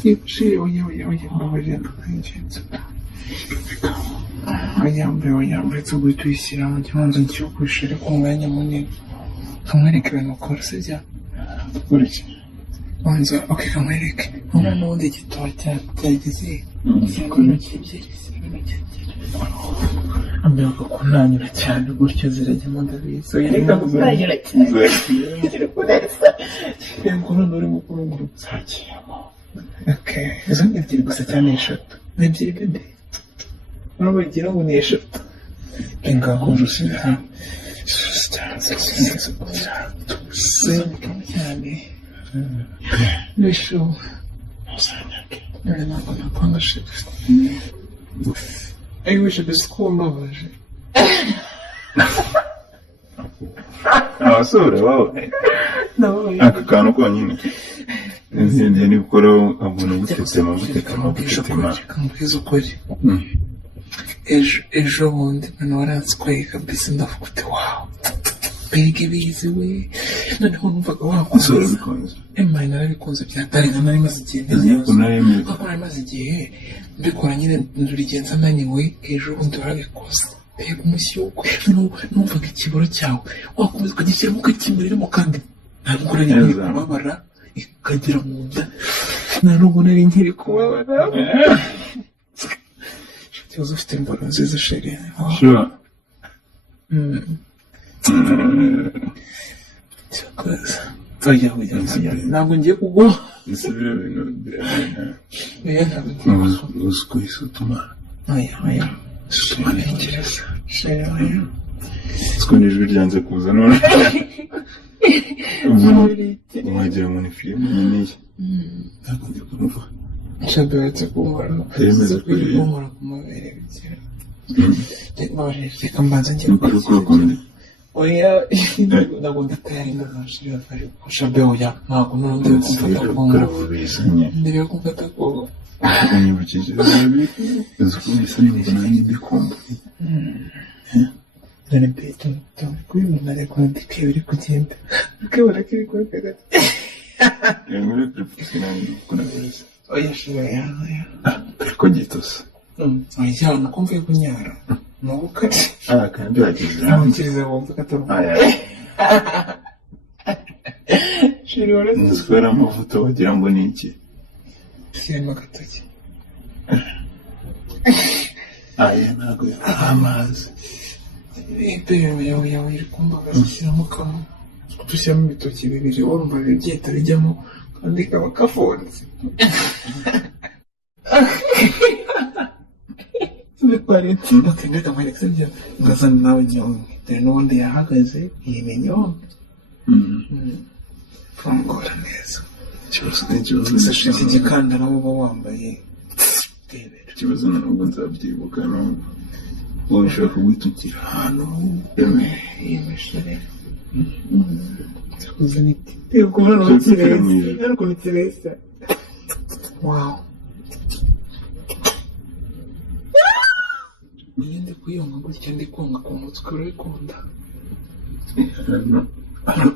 Sì, vogliamo incenso. Vogliamo seguito ishyirahamwe cyangwa cyo kwishira ku mwanya munini. Kamwereke ibintu ukora sibyo? Uretse Wanza kamwereke. Ubona n'ubundi igitabo cyageze ikintu cy'ibyerisi ambwira ko kunanyura cyane gutyo zirajyamo ndabizi reka kunanyura cyane yego none uri mukuru ngo nzakiyemo izo ni ebyiri gusa cyane eshatu ni ebyiri bebe urabagira ngo ni eshatu ingaho rusizi senga cyane nisho ntabwo napanga shit I wish it was cool mavaje abasore bawe aka kantu konyine nzindi ni gukora abona gutetema kamubwiza ukuri ejo bundi mwana waranswaye kabisa ndavuga uti wawu mbega ibizi we noneho numvaga wakoze emma narabikunze byatarenga nari maze igihe nari maze igihe mbikora nyine ndurigenza naniwe ejo bundi warabikoze mbega umushyuko numvaga ikiburo cyawe wakomeza ukagishyiramo ukakimuriramo kandi ntabwo ukora nyine kubabara ikagera mu nda nta nubwo nari nkiri kubabara ikibazo ufite imboro nziza sheri ntabwo ngiye kuguha isubira bintu uzi ko isutuma isutuma ntekereza siko n'ijwi ryanze kuza none wagira ngo ni filime nkeneye ntabwo ndi kumva nshabiratse kumara yemeza kuri kumara ku mabere bigira reka mbanza njye kurukurukundi oya ntabwo ndatayari ngo nashiri bafari kushabe oya ntabwo n'undi kumfata kongo ndebe kumfata kongo unyibukije uzi ko bisa nimba nanjye ndikumva none beto kuri umuntu ariko ndike biri kugenda ukabona ko iri kugaragara muri peripfusi nanjye ukuna beza oya shira ya ariko gitose oya nuko mvuye kunyara nuko kandi wagize ntakirize wumva katari shira wala nzwara amavuta wagira ngo ni iki kirimo agatoki ntabwo amazi ibyo yawe iri kumbaga zishyiramo kamwe dushyiramo ibitoki bibiri wumva byita bijyamo kandi kaba kafunze ndeka mwereka ibyo ngazana nawe nyomwe dore n'ubundi yahagaze yimenya womwe fungura neza isashi igikandara uba wambaye ikibazo ntabwo nzabyibuka ntabwo wowe ushobora kugutukira ahantu yemeshere kuzana iti reka kubona n'ikirezi ariko n'ikirezi wawu niyo ndi kuyonga gutya ndi konga ku mutwe urabikunda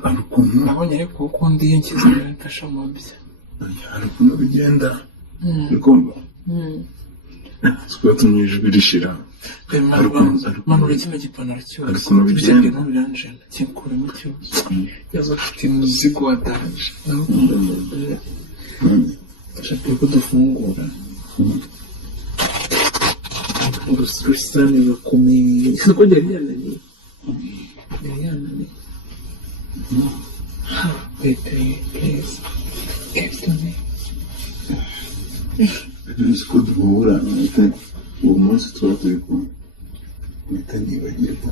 hari ukuntu nabonye ariko ukunda iyo nshyize imbere mfashe amabya hari ukuntu bigenda bikumva twatumye ijwi rishira manura kino gipantaro cyose hari ukuntu bigenda biranjena kinkuremo cyose yazo afite umuzigo wa danje nawe ndashaka ko dufungura urusane rukomeye isoko ryari ryananiye Pepe, please. Excuse uzi ko duhura uwo munsi tuba turi kumwe mpita nibagirwa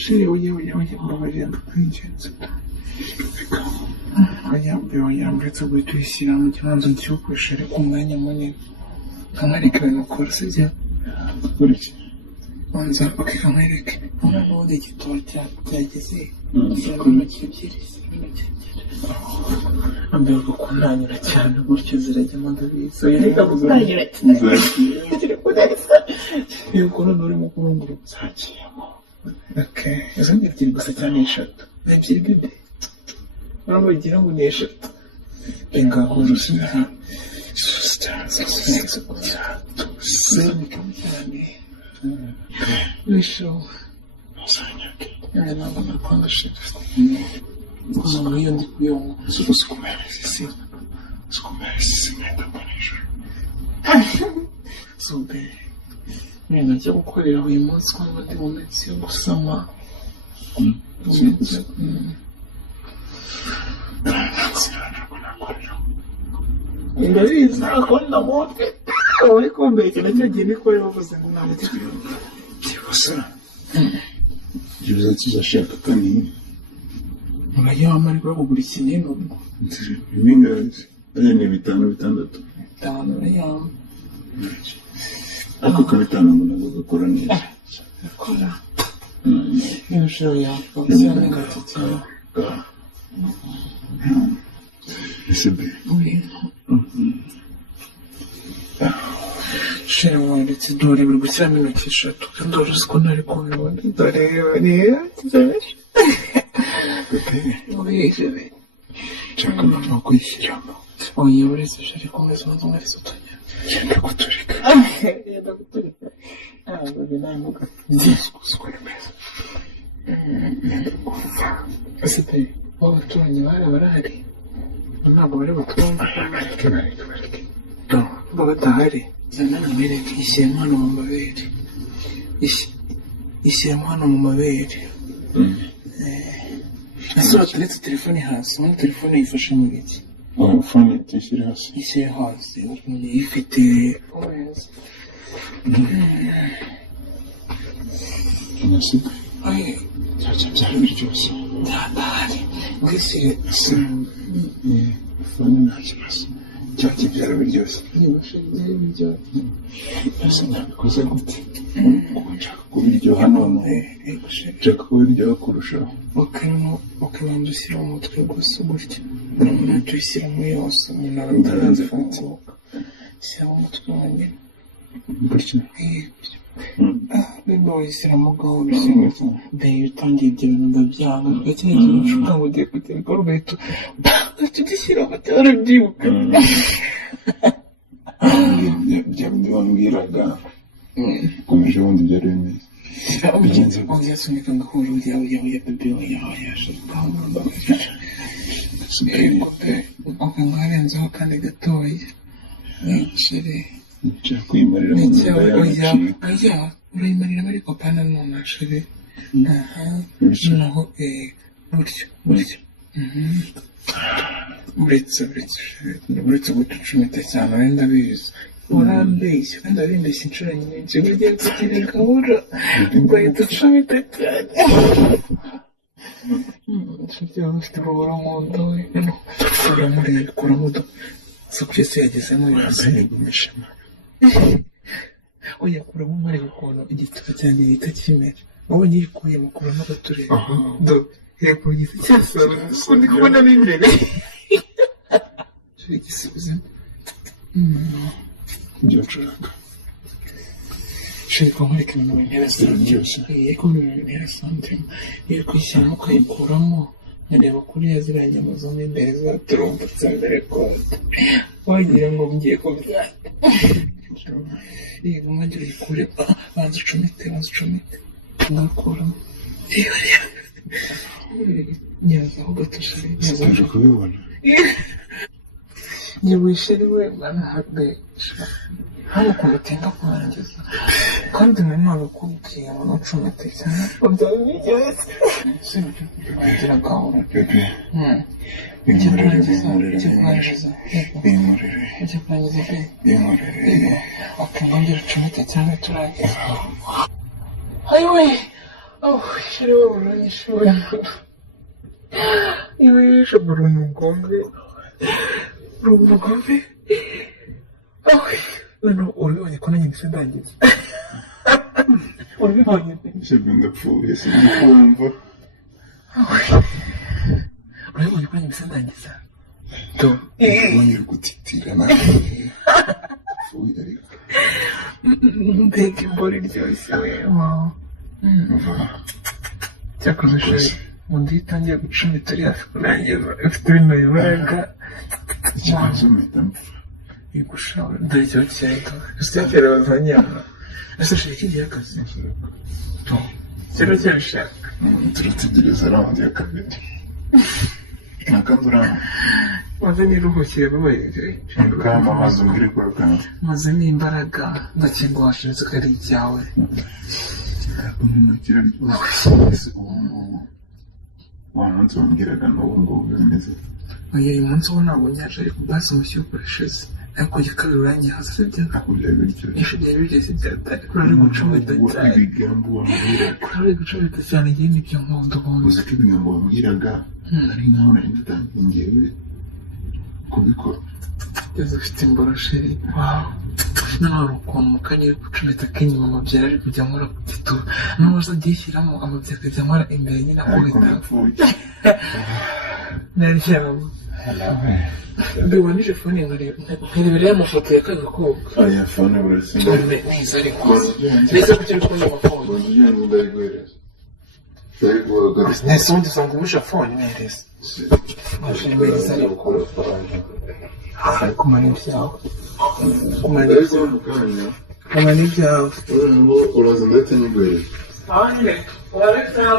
shiri mbabarira ndakwinginze wanyambritse guhita uyishyiramo ikibanza cyo kwishira ku mwanya munini kamwereke ibintu ukora sibyo wanza kamwereke ubona n'ubundi igitabo cyageze ikintu cy'ibyerisi ambwira ko kunanyura cyane gutyo zirajyamo ndabizi reka kunanyura cyane yego none uri mukuru ngo nzakiyemo izo ni ebyiri gusa cyane eshatu ni ebyiri bebe urabona bagira ngo ni eshatu reka kuzuza cyane nisho ntabwo nakwanga shit umuntu iyo ndi kuyonga sikumesi mwenda mbonesha sube nina njya gukorera uyu munsi kwamba ndi mu minsi yo gusama ndabizi akunda mote uri kumbeke nacyagiye nikorera bavuze ngo nta muti kibazo ibyo tuzashaka kandi urayama ariko kugura ikinini ubwo ibingazi ari ni 5 6 bitanu urayama ako kabitanu umuntu agakora neza akora niba ushoboye yakora n'agato cyane ese be shira wanditse dore buri gushyiramo intoki eshatu kandi uruzi ko ntari kubibona dore reba ubijebe nshaka mama kuyishyiramo oya uretse shari komeza umaze umwariza utunya yenda guturika binamuga nzisukura neza yenda kuva ese pe w'abaturanyi bari barahari ntabwo bari butumva bareke bo badahari zana namwereke ishyiremo hano mu mabere ishyiremo hano mu mabere ese waturetse telefone hasi muri telefone yifashe mu giki fone tuyishyire hasi ishyire hasi ifite nasiga ayi byari biryoshye byadahari ngishyire fone nta kibazo cyaki byari biryoshye nibashe byari biryoshye ese nabikoze gute nshaka kubiryoha none nshaka kubiryoha kurushaho ukabanza ushyira umutwe gusa gutya ntacyo ushyiramo yose umuntu aba ataranze funguka shyiramo umutwe wonyine gutya niba wayishyiramo gahoro ushyira mbere utangiye ibyo bintu ndabyanga ugakeneye ikintu ushuka ngo ugiye kutereka ugahita ugishyira amatara byibuka ibyo bindi wambwiraga ukomeje ubundi byari bimeze bigenze gute ugasunika gahoro ujya bebe yaje ukanga harenzeho kandi gatoya sheri nshaka kuyimarira mu nda yacika urayimarira ariko pana none sheri noneho buryo uretse gucucumita cyane wenda bizi urambeshya kandi arimbeshya inshuro nyinshi burya kugira gahora ugahita ucumita cyane nshuti yawe ufite urubura mu nda we uramureba kuramo so kugeza yagezemo yose yagumishemo uyakuramo umureba ukuntu igituba cyanjye gihita kimera wowe yikuyemo kuramo agatureba yakura igiti cyose ndi kubona n'imbere igisubizemo ibyo nshaka shaka kumurika ibintu bintera santima ko ibintu bintera santima iyo kwishyiramo ukayikuramo nkareba kuriya ziriya nyama zo mo imbere zaturumbutse mbere kose wagira ngo ngiye kubyara yego mwajya uyikure banza ucumite ngakuramo nyazaho gato shari nzaje kubibona nyiwishe ari we mwana habesha hano ukuntu utinda kurangiza kandi nari nabikubwiye ngo ntucumite cyane ngo byaba biryoshye sibyo wagira gahoro bebe ujya kurangiza binkorere wakongera ucumite cyane turangiza ayiwe shari we buranyishoboye iwe yishobora umugombe rumugombe none urabibonye ko nanjye mbese ndangiza urabibonye shebe ndapfuye sinzi kumva urabibonye ko nanjye mbese ndangiza wongera gutitira nawe apfuye ariko mbega imboro iryoshye we wawe cyakoze shari undi itangiye gucumita uri hafi kurangiza ufite bino bibaraga ikibazo mpita mpfa igushawe dore ikiba cyahita usitekere bazanyama ese ushaka igihe akazi kera cyabishaka turategereza raundi ya kabiri nakandi uramba maze niruhukire babayire kamba amazi umbwire ko rukanda maze n'imbaraga ndakinga washinze ko ari ibyawe ntakira rwose ubu ngubu wa munsi wambwiraga n'ubu ngubu bimeze uyu munsi ubu ntabwo nyaje ariko bwasi umushyuhe ukoresheje ariko igikabiri urangihaza sibyo akurya bityo nisho byari bigeze byatari kuri ari gucumita cyane ibigambo wambwiraga kuri ari gucumita cyane igihe nibyo nkunda ubundi uzi ko ibigambo wambwiraga ari nkaho nari ndatangiye ngewe kubikora ugeze ufite imborosheri wawu noneho hari ukuntu mu kanya uri gucumita k'inyuma amabyara ari kujya nkora ku gituba noneho uzajya yishyiramo amabyara akajya nkora imbere nyine akubita naryama mbibonije fone nkarebera amafoto ya kano gakobwa aya fone burasimba neza ariko neza kugira ngo ubone amafone ugiye ngo ndayiguhereza ndayiguhereza nese ubundi usanga umusha fone mwereza mwereza ariko kumana ibyawe kumana ibyawe uraza ndetse nyiguhereza urarekana